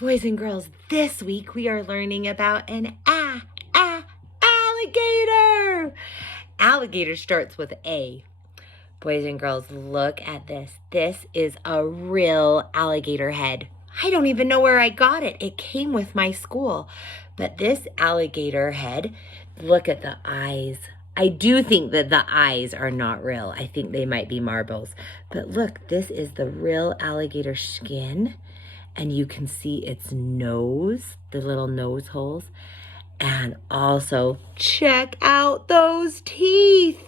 Boys and girls, this week we are learning about an alligator. Alligator starts with A. Boys and girls, look at this. This is a real alligator head. I don't even know where I got it. It came with my school. But this alligator head, look at the eyes. I do think that the eyes are not real. I think they might be marbles. But look, this is the real alligator skin. And you can see its nose, the little nose holes. And also, check out those teeth.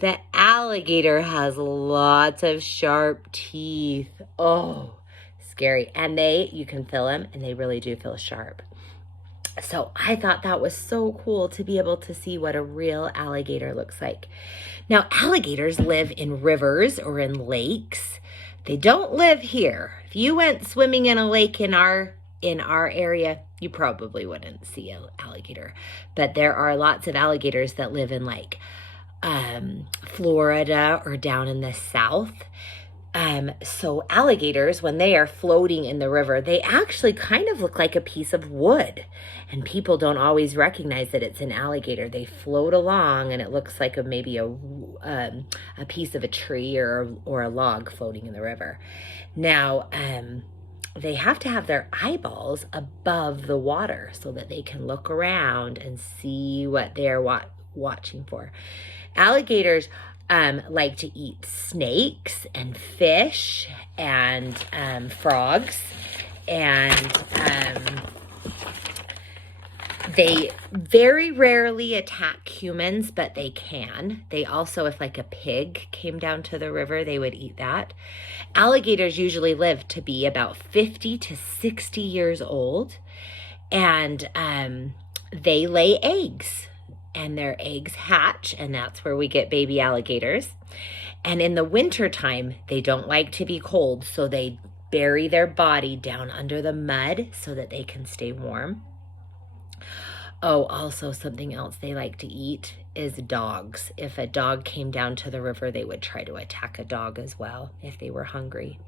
The alligator has lots of sharp teeth. Oh, scary. And you can feel them, and they really do feel sharp. So I thought that was so cool to be able to see what a real alligator looks like. Now, alligators live in rivers or in lakes. They don't live here. If you went swimming in a lake in our area, you probably wouldn't see an alligator. But there are lots of alligators that live in like Florida or down in the south. So alligators, when they are floating in the river, they actually kind of look like a piece of wood. And people don't always recognize that it's an alligator. They float along and it looks like maybe a piece of a tree or a log floating in the river. Now, they have to have their eyeballs above the water so that they can look around and see what they're watching for. Alligators like to eat snakes and fish and frogs, and they very rarely attack humans, but they can. They also, if like a pig came down to the river, they would eat that. Alligators usually live to be about 50 to 60 years old, and they lay eggs. And their eggs hatch, and that's where we get baby alligators. And in the wintertime, they don't like to be cold, so they bury their body down under the mud so that they can stay warm. Oh, also something else they like to eat is dogs. If a dog came down to the river, they would try to attack a dog as well if they were hungry.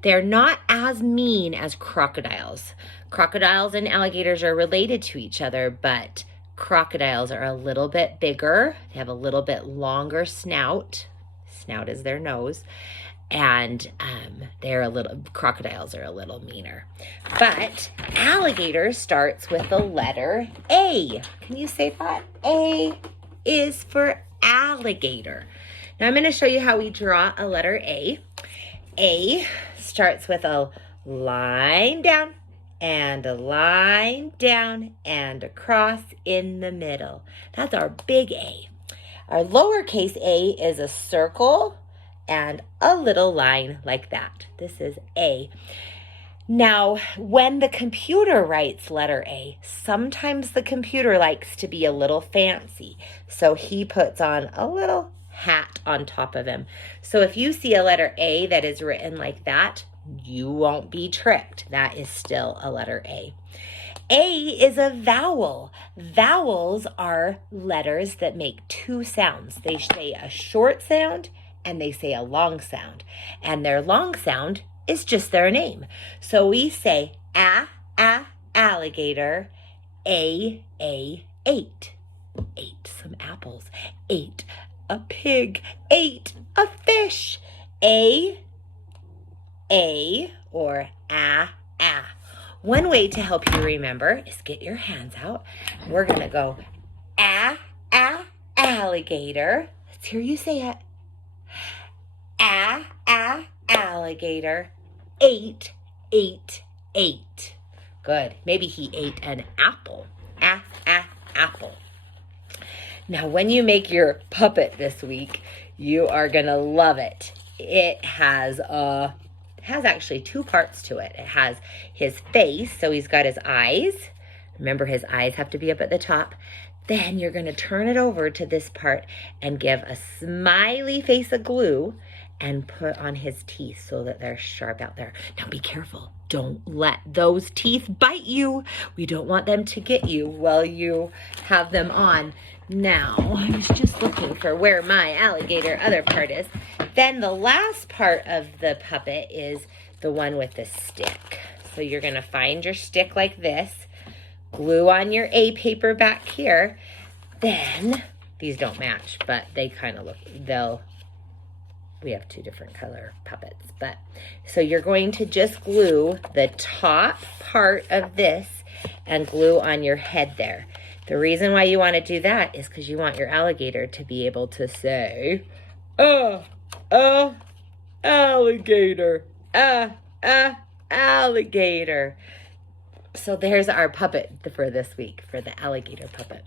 They're not as mean as crocodiles. Crocodiles and alligators are related to each other, but crocodiles are a little bit bigger. They have a little bit longer snout. Snout is their nose. And crocodiles are a little meaner. But alligator starts with the letter A. Can you say that? A is for alligator. Now I'm going to show you how we draw a letter A. A starts with a line down, and a line down and across in the middle. That's our big A. Our lowercase a is a circle and a little line like that. This is A. Now, when the computer writes letter A, sometimes the computer likes to be a little fancy. So he puts on a little hat on top of him. So if you see a letter A that is written like that, you won't be tricked. That is still a letter A. A is a vowel. Vowels are letters that make two sounds. They say a short sound and they say a long sound. And their long sound is just their name. So we say alligator, ate some apples, ate a pig, ate a fish, A or a. One way to help you remember is get your hands out. We're going to go alligator. Let's hear you say it. Alligator. Ate. Good. Maybe he ate an apple. Apple. Now, when you make your puppet this week, you are going to love it. It has actually two parts to it. It has his face, so he's got his eyes. Remember, his eyes have to be up at the top. Then you're going to turn it over to this part and give a smiley face of glue and put on his teeth so that they're sharp out there. Now be careful. Don't let those teeth bite you. We don't want them to get you while you have them on. Now, I was just looking for where my alligator other part is. Then the last part of the puppet is the one with the stick. So you're going to find your stick like this, glue on your A paper back here. Then, these don't match, but they kind of look, we have two different color puppets. But so you're going to just glue the top part of this and glue on your head there. The reason why you want to do that is because you want your alligator to be able to say, alligator, alligator. So there's our puppet for this week, for the alligator puppet.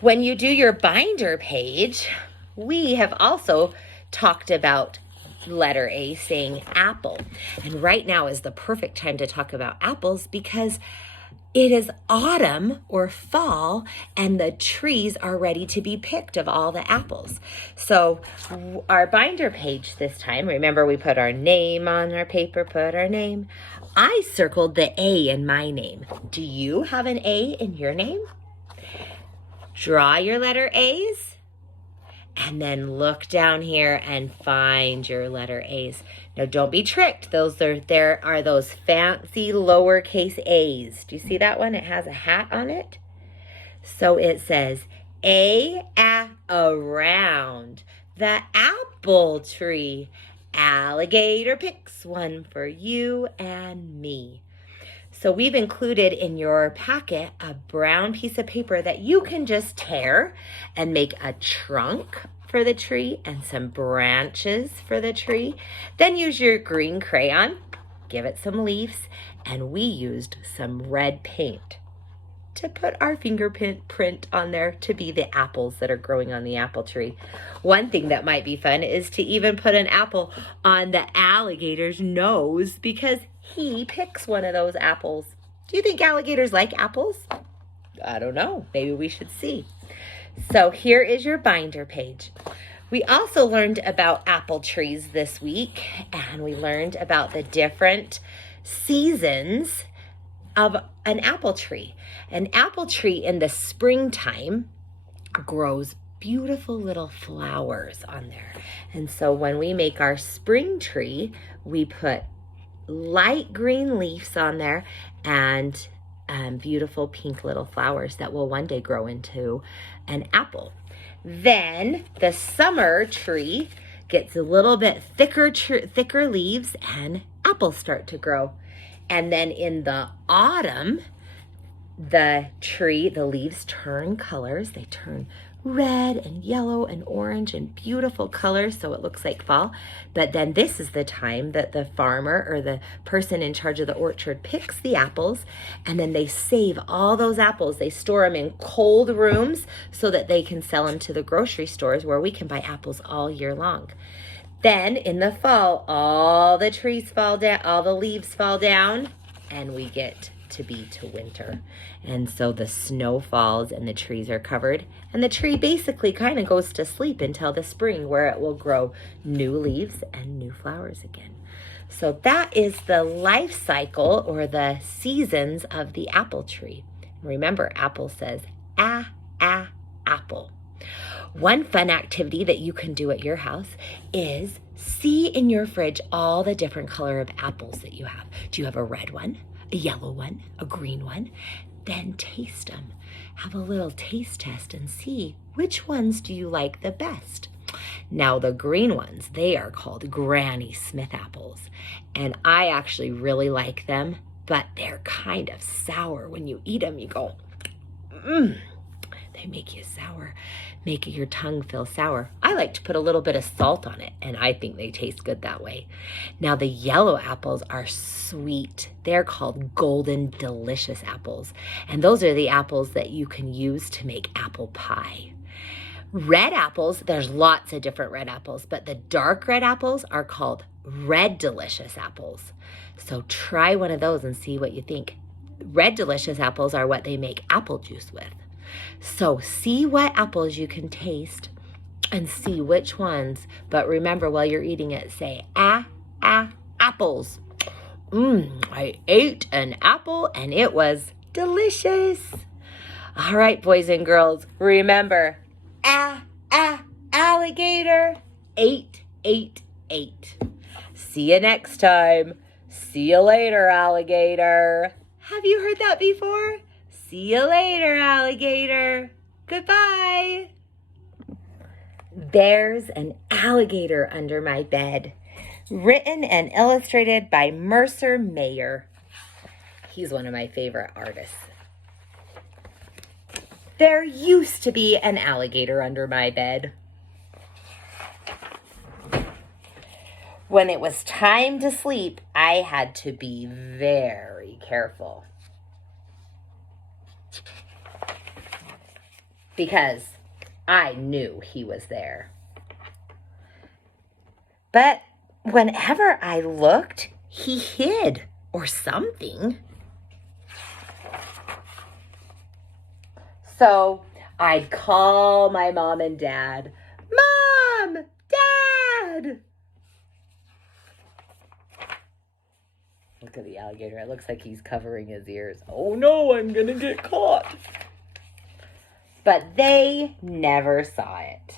When you do your binder page, we have also talked about letter A saying apple. And right now is the perfect time to talk about apples because it is autumn or fall and the trees are ready to be picked of all the apples. So our binder page this time, remember we put our name on our paper, put our name. I circled the A in my name. Do you have an A in your name? Draw your letter A's. And then look down here and find your letter A's. Now don't be tricked. There are those fancy lowercase A's. Do you see that one? It has a hat on it. So it says around the apple tree. Alligator picks one for you and me. So we've included in your packet a brown piece of paper that you can just tear and make a trunk for the tree and some branches for the tree. Then use your green crayon, give it some leaves, and we used some red paint to put our fingerprint on there to be the apples that are growing on the apple tree. One thing that might be fun is to even put an apple on the alligator's nose because he picks one of those apples. Do you think alligators like apples? I don't know. Maybe we should see. So here is your binder page. We also learned about apple trees this week, and we learned about the different seasons of an apple tree. An apple tree in the springtime grows beautiful little flowers on there. And so when we make our spring tree, we put light green leaves on there and beautiful pink little flowers that will one day grow into an apple. Then the summer tree gets a little bit thicker leaves and apples start to grow. And then in the autumn, the leaves turn colors. They turn red and yellow and orange and beautiful colors, so it looks like fall. But then this is the time that the farmer or the person in charge of the orchard picks the apples, and then they save all those apples. They store them in cold rooms so that they can sell them to the grocery stores where we can buy apples all year long. Then in the fall, all the trees fall down, all the leaves fall down, and we get to winter. And so the snow falls and the trees are covered, and the tree basically kind of goes to sleep until the spring, where it will grow new leaves and new flowers again. So that is the life cycle or the seasons of the apple tree. Remember, apple says apple. One fun activity that you can do at your house is see in your fridge all the different color of apples that you have. Do you have a red one, a yellow one, a green one? Then taste them. Have a little taste test and see which ones do you like the best. Now the green ones, they are called Granny Smith apples. And I actually really like them, but they're kind of sour. When you eat them, you go, they make you sour, make your tongue feel sour. I like to put a little bit of salt on it, and I think they taste good that way. Now the yellow apples are sweet. They're called golden delicious apples, and those are the apples that you can use to make apple pie. Red apples, there's lots of different red apples, but the dark red apples are called red delicious apples. So try one of those and see what you think. Red delicious apples are what they make apple juice with. So see what apples you can taste and see which ones. But remember, while you're eating it, say, apples. I ate an apple and it was delicious. All right, boys and girls, remember, alligator, ate. See you next time. See you later, alligator. Have you heard that before? See you later, alligator. Goodbye. There's an alligator under my bed. Written and illustrated by Mercer Mayer. He's one of my favorite artists. There used to be an alligator under my bed. When it was time to sleep, I had to be very careful. Because I knew he was there. But whenever I looked, he hid or something. So I'd call my mom and dad. Mom! Dad! Look at the alligator. It looks like he's covering his ears. Oh no, I'm gonna get caught. But they never saw it.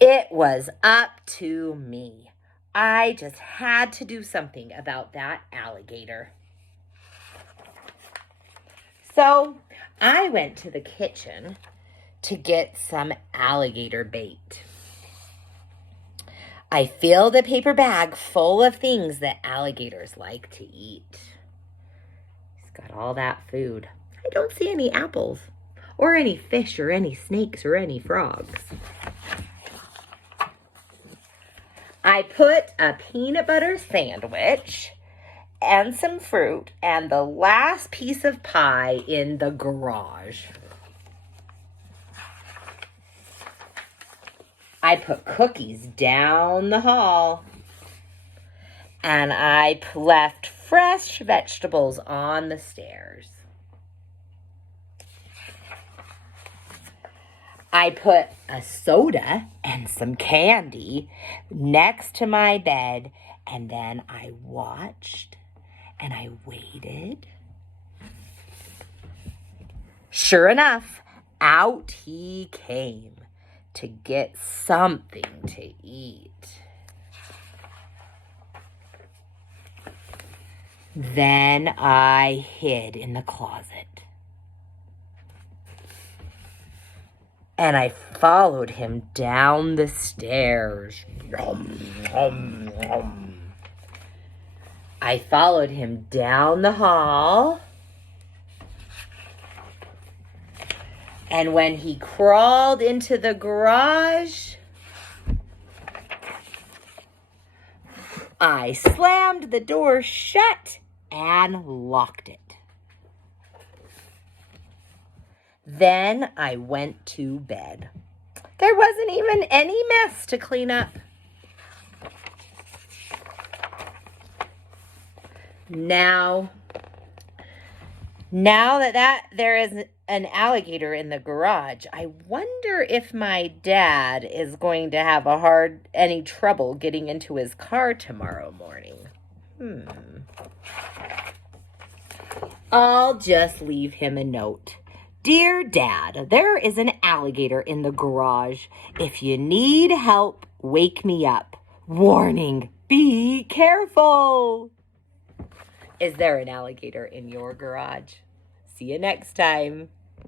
It was up to me. I just had to do something about that alligator. So I went to the kitchen to get some alligator bait. I filled a paper bag full of things that alligators like to eat. He's got all that food. I don't see any apples, or any fish, or any snakes, or any frogs. I put a peanut butter sandwich and some fruit and the last piece of pie in the garage. I put cookies down the hall, and I left fresh vegetables on the stairs. I put a soda and some candy next to my bed, and then I watched and I waited. Sure enough, out he came to get something to eat. Then I hid in the closet. And I followed him down the stairs. I followed him down the hall. And when he crawled into the garage, I slammed the door shut and locked it. Then I went to bed. There wasn't even any mess to clean up. Now that there is an alligator in the garage, I wonder if my dad is going to have any trouble getting into his car tomorrow morning. I'll just leave him a note. Dear Dad, there is an alligator in the garage. If you need help, wake me up. Warning, be careful. Is there an alligator in your garage? See you next time.